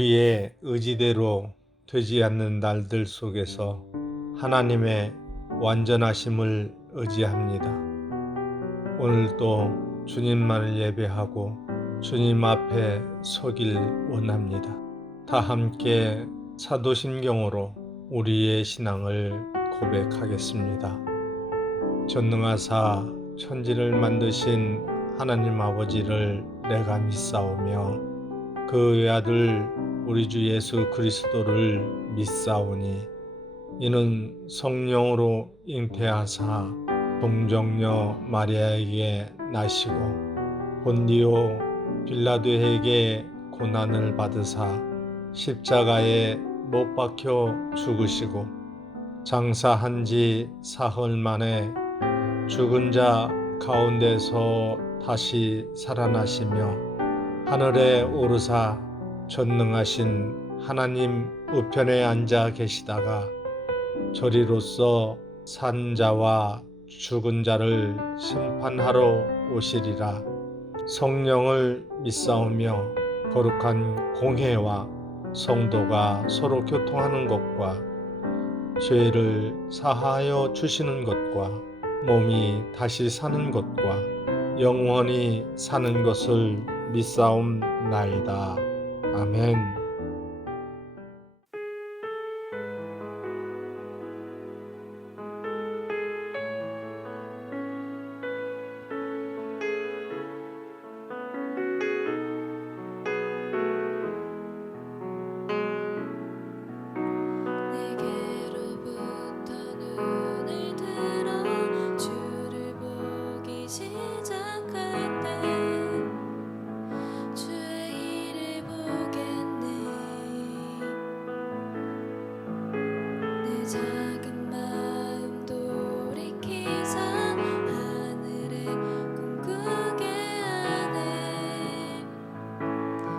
우리의 의지대로 되지 않는 날들 속에서 하나님의 완전하심을 의지합니다. 오늘도 주님만을 예배하고 주님 앞에 서길 원합니다. 다 함께 사도신경으로 우리의 신앙을 고백하겠습니다. 전능하사 천지를 만드신 하나님 아버지를 내가 믿사오며 그 외아들 우리 주 예수 그리스도를 믿사오니 이는 성령으로 잉태하사 동정녀 마리아에게 나시고 본디오 빌라도에게 고난을 받으사 십자가에 못 박혀 죽으시고 장사한 지 사흘 만에 죽은 자 가운데서 다시 살아나시며 하늘에 오르사 전능하신 하나님 우편에 앉아 계시다가 저리로서 산 자와 죽은 자를 심판하러 오시리라. 성령을 믿사오며 거룩한 공회와 성도가 서로 교통하는 것과 죄를 사하여 주시는 것과 몸이 다시 사는 것과 영원히 사는 것을 믿사옵나이다. 아멘. 내게로부터 눈을 들어 주를 보기 시작할 때 주의 일을 보겠네. 내 작은 마음 돌이키사 하늘에 꿈꾸게 하네.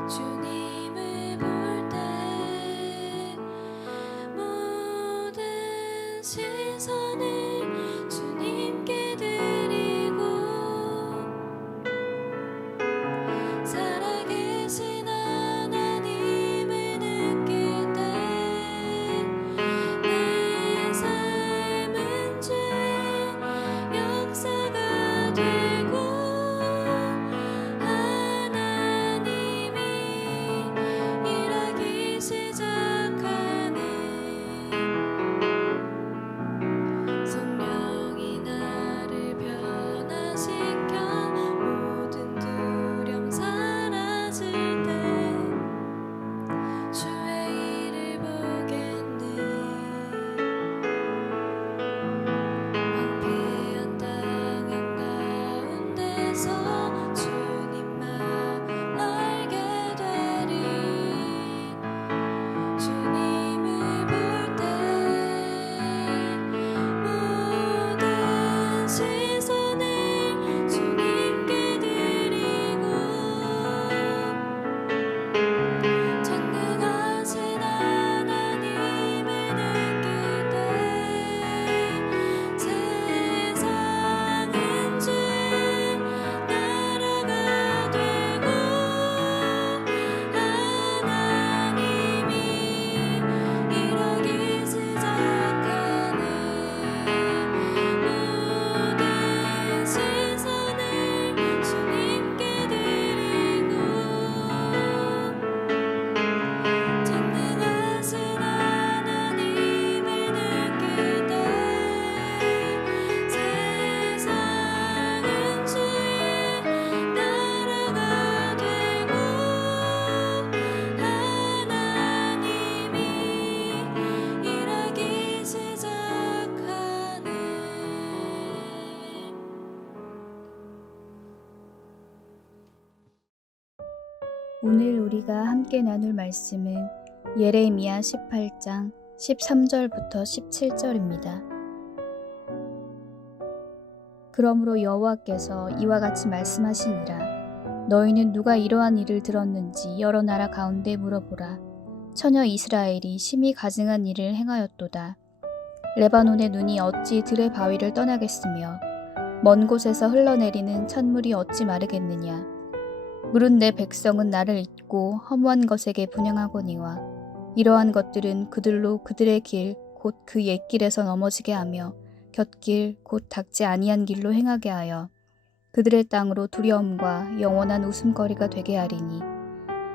주님을 볼 때 모든 시선을 주님께 드리고 살아계신 하나님을 느낄 때 내 삶은 주의 역사가 되고 하나님이 일하기 시작하네. 성령이 나를 변화시켜 모든 두려움 사라질 때 주의 일을 보겠네. 황폐한 땅 가운데서 주님만 알게 되리. 주님을 볼 때 모든 시선을 주님께 드리고 전능하신 하나님을 느낄 때 세상은 주의 나라가 되고 하나님이 일하기 시작하네. 모든 시선을 주님께 드리고 전능하신 하나님을 느낄 때 세상은 주의 나라가 되고 하나님이 일하기 시작하네. 오늘 우리가 함께 나눌 말씀은 예레미야 18장 13절부터 17절입니다. 그러므로 여호와께서 이와 같이 말씀하시니라. 너희는 누가 이러한 일을 들었는지 여러 나라 가운데 물어보라. 처녀 이스라엘이 심히 가증한 일을 행하였도다. 레바논의 눈이 어찌 들의 바위를 떠나겠으며 먼 곳에서 흘러내리는 찬물이 어찌 마르겠느냐. 무릇 내 백성은 나를 잊고 허무한 것에게 분향하거니와 이러한 것들은 그들로 그들의 길 곧 그 옛길에서 넘어지게 하며 곁길 곧 닦지 아니한 길로 행하게 하여 그들의 땅으로 두려움과 영원한 웃음거리가 되게 하리니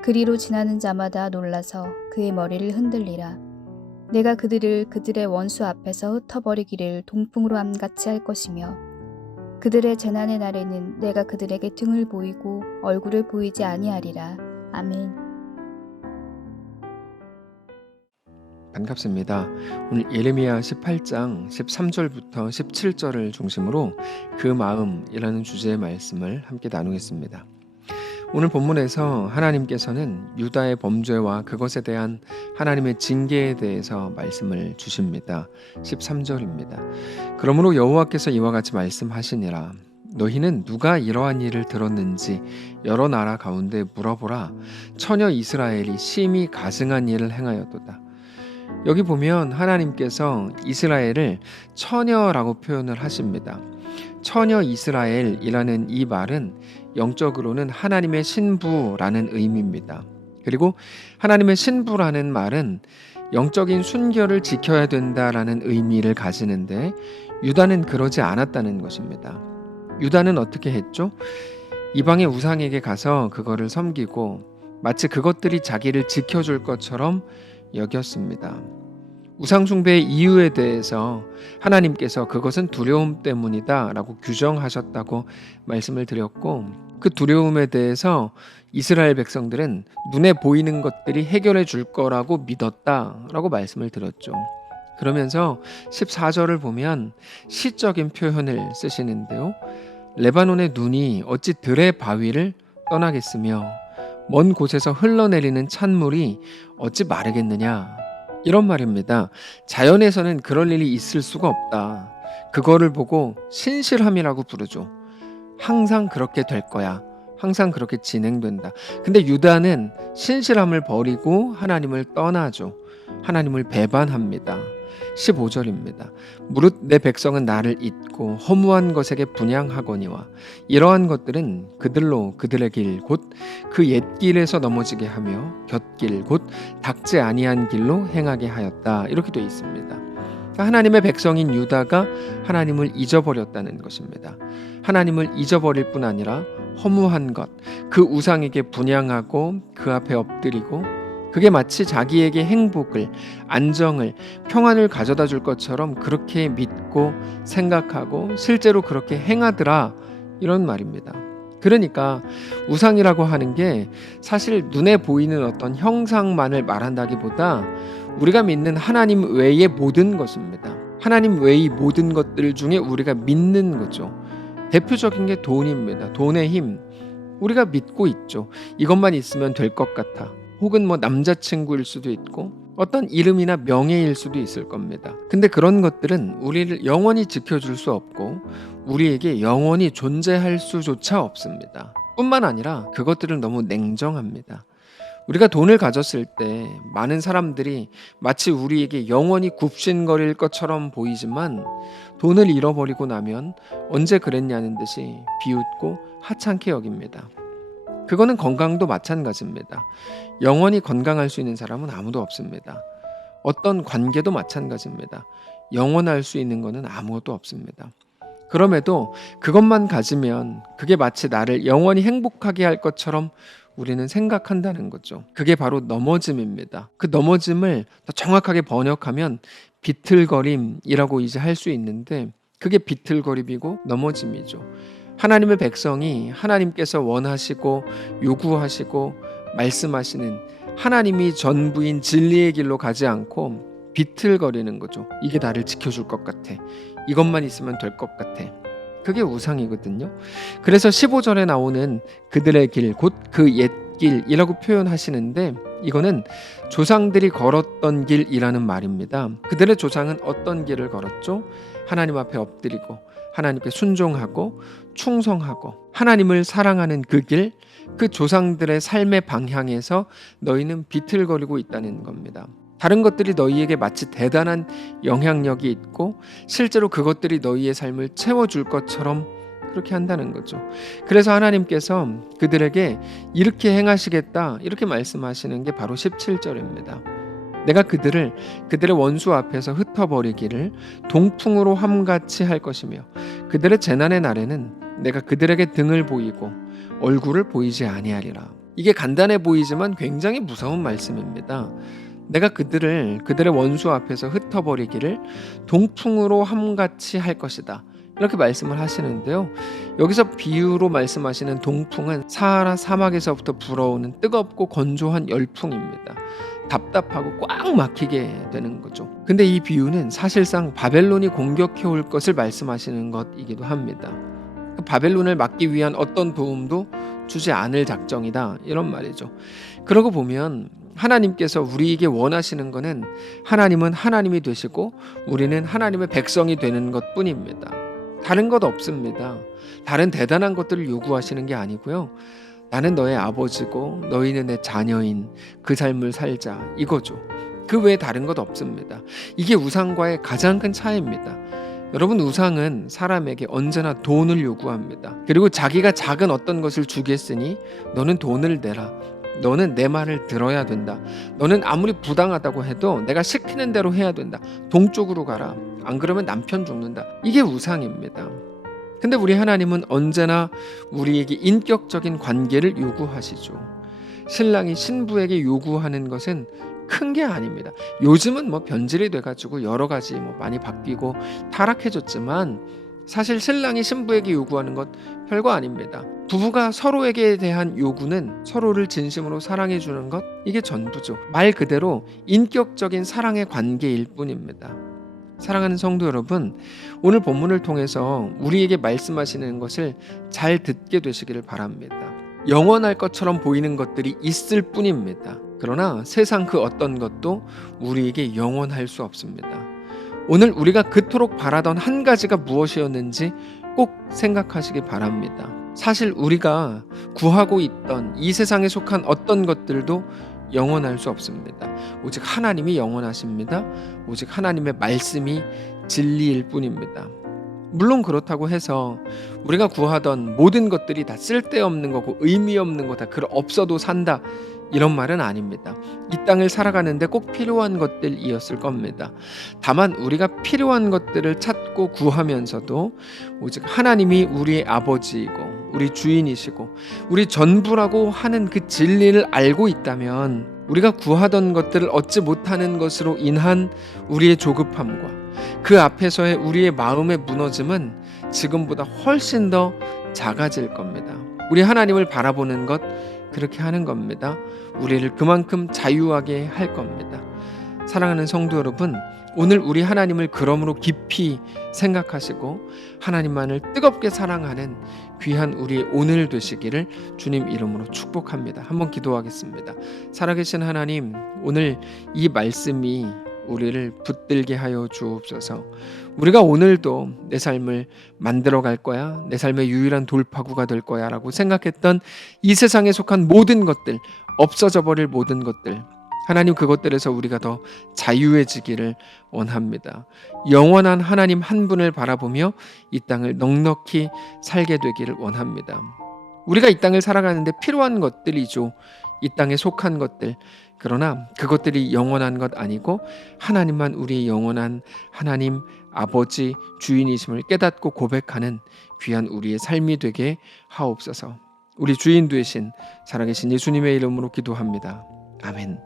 그리로 지나는 자마다 놀라서 그의 머리를 흔들리라. 내가 그들을 그들의 원수 앞에서 흩어버리기를 동풍으로 함같이 할 것이며 그들의 재난의 날에는 내가 그들에게 등을 보이고 얼굴을 보이지 아니하리라. 아멘. 반갑습니다. 오늘 예레미야 18장 13절부터 17절을 중심으로 그 마음이라는 주제의 말씀을 함께 나누겠습니다. 오늘 본문에서 하나님께서는 유다의 범죄와 그것에 대한 하나님의 징계에 대해서 말씀을 주십니다. 13절입니다. 그러므로 여호와께서 이와 같이 말씀하시니라. 너희는 누가 이러한 일을 들었는지 여러 나라 가운데 물어보라. 처녀 이스라엘이 심히 가증한 일을 행하였도다. 여기 보면 하나님께서 이스라엘을 처녀라고 표현을 하십니다. 처녀 이스라엘이라는 이 말은 영적으로는 하나님의 신부라는 의미입니다. 그리고 하나님의 신부라는 말은 영적인 순결을 지켜야 된다라는 의미를 가지는데 유다는 그러지 않았다는 것입니다. 유다는 어떻게 했죠? 이방의 우상에게 가서 그거를 섬기고 마치 그것들이 자기를 지켜줄 것처럼 여겼습니다. 우상숭배의 이유에 대해서 하나님께서 그것은 두려움 때문이다 라고 규정하셨다고 말씀을 드렸고 그 두려움에 대해서 이스라엘 백성들은 눈에 보이는 것들이 해결해 줄 거라고 믿었다 라고 말씀을 드렸죠. 그러면서 14절을 보면 시적인 표현을 쓰시는데요. 레바논의 눈이 어찌 들의 바위를 떠나겠으며 먼 곳에서 흘러내리는 찬물이 어찌 마르겠느냐 이런 말입니다. 자연에서는 그럴 일이 있을 수가 없다. 그거를 보고 신실함이라고 부르죠. 항상 그렇게 될 거야. 항상 그렇게 진행된다. 근데 유다는 신실함을 버리고 하나님을 떠나죠. 하나님을 배반합니다. 15절입니다. 무릇 내 백성은 나를 잊고 허무한 것에게 분향하거니와 이러한 것들은 그들로 그들의 길 곧 그 옛길에서 넘어지게 하며 곁길 곧 닦지 아니한 길로 행하게 하였다. 이렇게 되어 있습니다. 하나님의 백성인 유다가 하나님을 잊어버렸다는 것입니다. 하나님을 잊어버릴 뿐 아니라 허무한 것, 그 우상에게 분향하고 그 앞에 엎드리고 그게 마치 자기에게 행복을, 안정을, 평안을 가져다 줄 것처럼 그렇게 믿고 생각하고 실제로 그렇게 행하더라 이런 말입니다. 그러니까 우상이라고 하는 게 사실 눈에 보이는 어떤 형상만을 말한다기보다 우리가 믿는 하나님 외의 모든 것입니다. 하나님 외의 모든 것들 중에 우리가 믿는 거죠. 대표적인 게 돈입니다. 돈의 힘. 우리가 믿고 있죠. 이것만 있으면 될 것 같아. 혹은 남자친구일 수도 있고 어떤 이름이나 명예일 수도 있을 겁니다. 근데 그런 것들은 우리를 영원히 지켜줄 수 없고 우리에게 영원히 존재할 수조차 없습니다. 뿐만 아니라 그것들은 너무 냉정합니다. 우리가 돈을 가졌을 때 많은 사람들이 마치 우리에게 영원히 굽신거릴 것처럼 보이지만 돈을 잃어버리고 나면 언제 그랬냐는 듯이 비웃고 하찮게 여깁니다. 그거는 건강도 마찬가지입니다. 영원히 건강할 수 있는 사람은 아무도 없습니다. 어떤 관계도 마찬가지입니다. 영원할 수 있는 것은 아무것도 없습니다. 그럼에도 그것만 가지면 그게 마치 나를 영원히 행복하게 할 것처럼 우리는 생각한다는 거죠. 그게 바로 넘어짐입니다. 그 넘어짐을 더 정확하게 번역하면 비틀거림이라고 이제 할 수 있는데 그게 비틀거림이고 넘어짐이죠. 하나님의 백성이 하나님께서 원하시고 요구하시고 말씀하시는 하나님이 전부인 진리의 길로 가지 않고 비틀거리는 거죠. 이게 나를 지켜줄 것 같아. 이것만 있으면 될 것 같아. 그게 우상이거든요. 그래서 15절에 나오는 그들의 길, 곧 그 옛길이라고 표현하시는데 이거는 조상들이 걸었던 길이라는 말입니다. 그들의 조상은 어떤 길을 걸었죠? 하나님 앞에 엎드리고 하나님께 순종하고 충성하고 하나님을 사랑하는 그 길, 그 조상들의 삶의 방향에서 너희는 비틀거리고 있다는 겁니다. 다른 것들이 너희에게 마치 대단한 영향력이 있고 실제로 그것들이 너희의 삶을 채워줄 것처럼 그렇게 한다는 거죠. 그래서 하나님께서 그들에게 이렇게 행하시겠다 이렇게 말씀하시는 게 바로 17절입니다. 내가 그들의 원수 앞에서 흩어버리기를 동풍으로 함같이 할 것이며 그들의 재난의 날에는 내가 그들에게 등을 보이고 얼굴을 보이지 아니하리라. 이게 간단해 보이지만 굉장히 무서운 말씀입니다. 내가 그들의 원수 앞에서 흩어버리기를 동풍으로 함같이 할 것이다. 이렇게 말씀을 하시는데요. 여기서 비유로 말씀하시는 동풍은 사하라 사막에서부터 불어오는 뜨겁고 건조한 열풍입니다. 답답하고 꽉 막히게 되는 거죠. 근데 이 비유는 사실상 바벨론이 공격해 올 것을 말씀하시는 것이기도 합니다. 그 바벨론을 막기 위한 어떤 도움도 주지 않을 작정이다 이런 말이죠. 그러고 보면 하나님께서 우리에게 원하시는 것은 하나님은 하나님이 되시고 우리는 하나님의 백성이 되는 것뿐입니다. 다른 것 없습니다. 다른 대단한 것들을 요구하시는 게 아니고요. 나는 너의 아버지고 너희는 내 자녀인 그 삶을 살자 이거죠. 그 외에 다른 것 없습니다. 이게 우상과의 가장 큰 차이입니다. 여러분, 우상은 사람에게 언제나 돈을 요구합니다. 그리고 자기가 작은 어떤 것을 주겠으니 너는 돈을 내라. 너는 내 말을 들어야 된다. 너는 아무리 부당하다고 해도 내가 시키는 대로 해야 된다. 동쪽으로 가라. 안 그러면 남편 죽는다. 이게 우상입니다. 근데 우리 하나님은 언제나 우리에게 인격적인 관계를 요구하시죠. 신랑이 신부에게 요구하는 것은 큰 게 아닙니다. 요즘은 변질이 돼가지고 여러 가지 많이 바뀌고 타락해졌지만 사실 신랑이 신부에게 요구하는 것 별거 아닙니다. 부부가 서로에게 대한 요구는 서로를 진심으로 사랑해 주는 것, 이게 전부죠. 말 그대로 인격적인 사랑의 관계일 뿐입니다. 사랑하는 성도 여러분, 오늘 본문을 통해서 우리에게 말씀하시는 것을 잘 듣게 되시기를 바랍니다. 영원할 것처럼 보이는 것들이 있을 뿐입니다. 그러나 세상 그 어떤 것도 우리에게 영원할 수 없습니다. 오늘 우리가 그토록 바라던 한 가지가 무엇이었는지 꼭 생각하시기 바랍니다. 사실 우리가 구하고 있던 이 세상에 속한 어떤 것들도 영원할 수 없습니다. 오직 하나님이 영원하십니다. 오직 하나님의 말씀이 진리일 뿐입니다. 물론 그렇다고 해서 우리가 구하던 모든 것들이 다 쓸데없는 거고 의미 없는 거다, 없어도 산다, 이런 말은 아닙니다. 이 땅을 살아가는데 꼭 필요한 것들이었을 겁니다. 다만 우리가 필요한 것들을 찾고 구하면서도 오직 하나님이 우리의 아버지이고 우리 주인이시고 우리 전부라고 하는 그 진리를 알고 있다면 우리가 구하던 것들을 얻지 못하는 것으로 인한 우리의 조급함과 그 앞에서의 우리의 마음의 무너짐은 지금보다 훨씬 더 작아질 겁니다. 우리 하나님을 바라보는 것, 그렇게 하는 겁니다. 우리를 그만큼 자유하게 할 겁니다. 사랑하는 성도 여러분, 오늘 우리 하나님을 그러므로 깊이 생각하시고 하나님만을 뜨겁게 사랑하는 귀한 우리의 오늘 되시기를 주님 이름으로 축복합니다. 한번 기도하겠습니다. 살아계신 하나님, 오늘 이 말씀이 우리를 붙들게 하여 주옵소서. 우리가 오늘도 내 삶을 만들어 갈 거야, 내 삶의 유일한 돌파구가 될 거야 라고 생각했던 이 세상에 속한 모든 것들, 없어져 버릴 모든 것들, 하나님 그것들에서 우리가 더 자유해지기를 원합니다. 영원한 하나님 한 분을 바라보며 이 땅을 넉넉히 살게 되기를 원합니다. 우리가 이 땅을 살아가는데 필요한 것들이죠. 이 땅에 속한 것들. 그러나 그것들이 영원한 것 아니고 하나님만 우리의 영원한 하나님 아버지 주인이심을 깨닫고 고백하는 귀한 우리의 삶이 되게 하옵소서. 우리 주인 되신 살아계신 예수님의 이름으로 기도합니다. 아멘.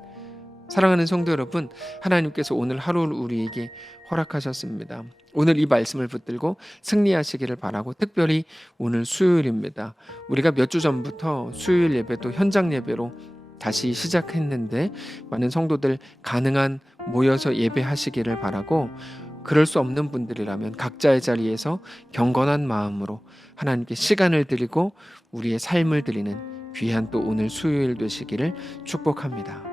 사랑하는 성도 여러분, 하나님께서 오늘 하루를 우리에게 허락하셨습니다. 오늘 이 말씀을 붙들고 승리하시기를 바라고, 특별히 오늘 수요일입니다. 우리가 몇 주 전부터 수요일 예배도 현장 예배로 다시 시작했는데 많은 성도들 가능한 모여서 예배하시기를 바라고, 그럴 수 없는 분들이라면 각자의 자리에서 경건한 마음으로 하나님께 시간을 드리고 우리의 삶을 드리는 귀한 또 오늘 수요일 되시기를 축복합니다.